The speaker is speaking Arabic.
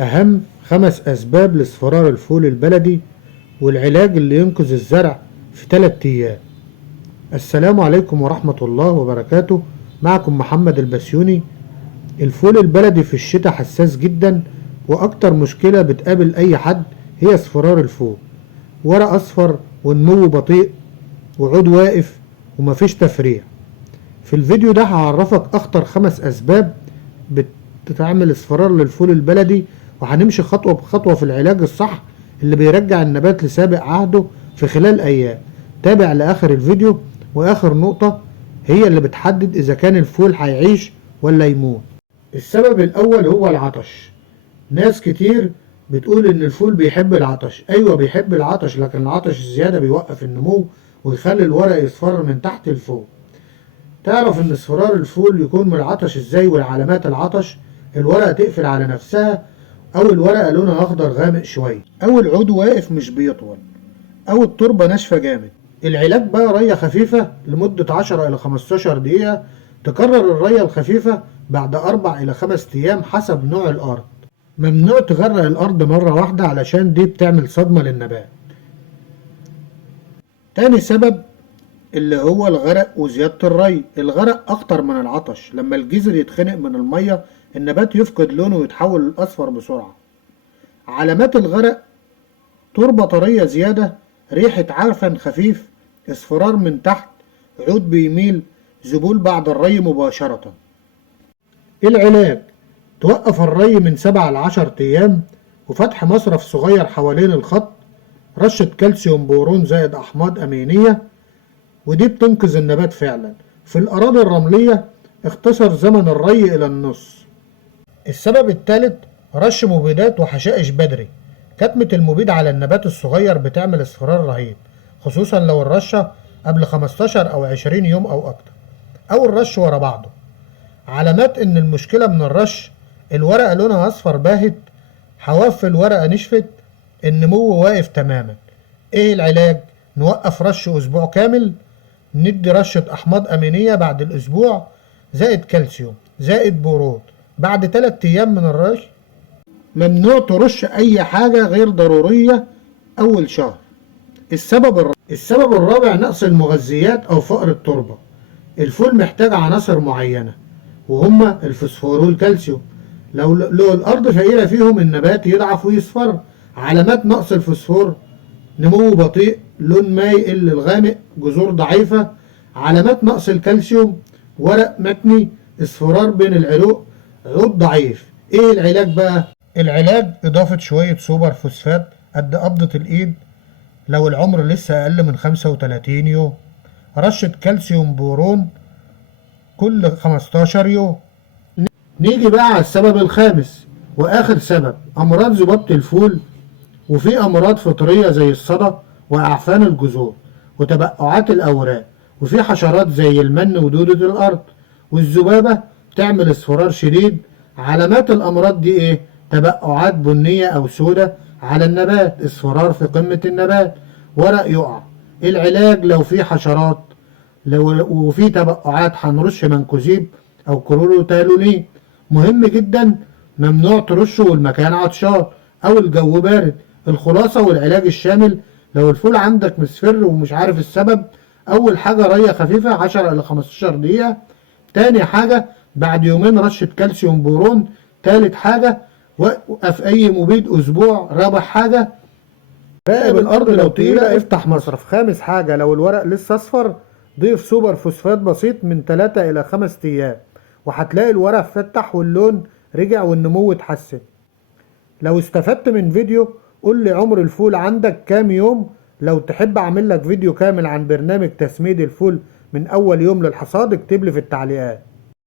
أهم 5 أسباب لاصفرار الفول البلدي والعلاج اللي ينقذ الزرع في 3 أيام. السلام عليكم ورحمة الله وبركاته. معكم محمد البسيوني. الفول البلدي في الشتاء حساس جدا، وأكتر مشكلة بتقابل أي حد هي اصفرار الفول. ورق أصفر ونمو بطيء وعود واقف ومفيش تفريع. في الفيديو ده هعرفك أخطر 5 أسباب بتعمل اصفرار للفول البلدي، وهنمشي خطوة بخطوة في العلاج الصح اللي بيرجع النبات لسابق عهده في خلال أيام. تابع لآخر الفيديو، وآخر نقطة هي اللي بتحدد إذا كان الفول هيعيش ولا يموت. السبب الأول هو العطش. ناس كتير بتقول إن الفول بيحب العطش. أيوة بيحب العطش، لكن العطش الزيادة بيوقف النمو ويخلي الورق يصفر من تحت لفوق. تعرف إن اصفرار الفول يكون من العطش إزاي والعلامات العطش؟ الورقة تقفل على نفسها، أو الورقة لونها أخضر غامق شوية، أو العود واقف مش بيطول، أو التربة ناشفة جامد. العلاج بقى رية خفيفة لمدة 10 إلى 15 دقيقة. تكرر الرية الخفيفة بعد 4 إلى 5 أيام حسب نوع الأرض. ممنوع تغرق الأرض مرة واحدة علشان دي بتعمل صدمة للنبات. تاني سبب اللي هو الغرق وزيادة الري. الغرق أخطر من العطش. لما الجذر يتخنق من المية النبات يفقد لونه ويتحول للأصفر بسرعة. علامات الغرق: تربة طرية زيادة، ريحة عفن خفيف، اصفرار من تحت، عود بيميل، ذبول بعد الري مباشرة. العلاج: توقف الري من 7 ل 10 أيام، وفتح مصرف صغير حوالين الخط، رشة كالسيوم بورون زائد أحماض أمينية، ودي بتنقذ النبات فعلا. في الأراضي الرملية اختصر زمن الري إلى النص. السبب الثالث رش مبيدات وحشائش بدري. كتمة المبيد على النبات الصغير بتعمل اصفرار رهيب، خصوصا لو الرشة قبل 15 أو 20 يوم أو أكتر، أو الرش ورا بعضه. علامات إن المشكلة من الرش: الورقة لونها أصفر باهت، حواف الورقة نشفت، النمو واقف تماما. إيه العلاج؟ نوقف رش أسبوع كامل، ندي رشة أحماض أمينية بعد الأسبوع زائد كالسيوم زائد بورون بعد 3 أيام من الرش. ممنوع ترش أي حاجة غير ضرورية أول شهر. السبب الرابع نقص المغذيات أو فقر التربة. الفول محتاج عناصر معينة وهما الفوسفور والكالسيوم. لو الأرض فقيرة فيهم النبات يضعف ويصفر. علامات نقص الفوسفور: نمو بطيء، لون مايل للغامق، جذور ضعيفة. علامات نقص الكالسيوم: ورق متني، اصفرار بين العروق، عود ضعيف. ايه العلاج بقى؟ العلاج إضافة شوية سوبر فوسفات قد قبضة الإيد لو العمر لسه أقل من 35 يوم. رشة كالسيوم بورون كل 15 يوم. نيجي بقى على السبب الخامس وآخر سبب: أمراض ذبابة الفول. وفي أمراض فطرية زي الصدى وأعفان الجذور وتبقعات الأوراق، وفي حشرات زي المن ودودة الأرض، والذبابة تعمل اصفرار شديد. علامات الأمراض دي إيه؟ تبقعات بنية أو سودة على النبات، اصفرار في قمة النبات، ورق يقع. العلاج: لو في حشرات وفي تبقعات هنرش منكوزيب أو كلوروتالونين. مهم جدا ممنوع ترشه والمكان عطشان أو الجو بارد. الخلاصة والعلاج الشامل: لو الفول عندك مصفر ومش عارف السبب، أول حاجة رية خفيفة 10 إلى 15 دقيقة. تاني حاجة بعد يومين رشة كالسيوم بورون. تالت حاجة وقف أي مبيد أسبوع. رابع حاجة راقب الأرض لو تقيلة افتح مصرف. خامس حاجة لو الورق لسه أصفر ضيف سوبر فوسفات بسيط من 3 إلى 5 أيام، وهتلاقي الورق فتح واللون رجع والنمو اتحسن. لو استفدت من فيديو قول لي عمر الفول عندك كام يوم. لو تحب اعمل لك فيديو كامل عن برنامج تسميد الفول من اول يوم للحصاد اكتب لي في التعليقات.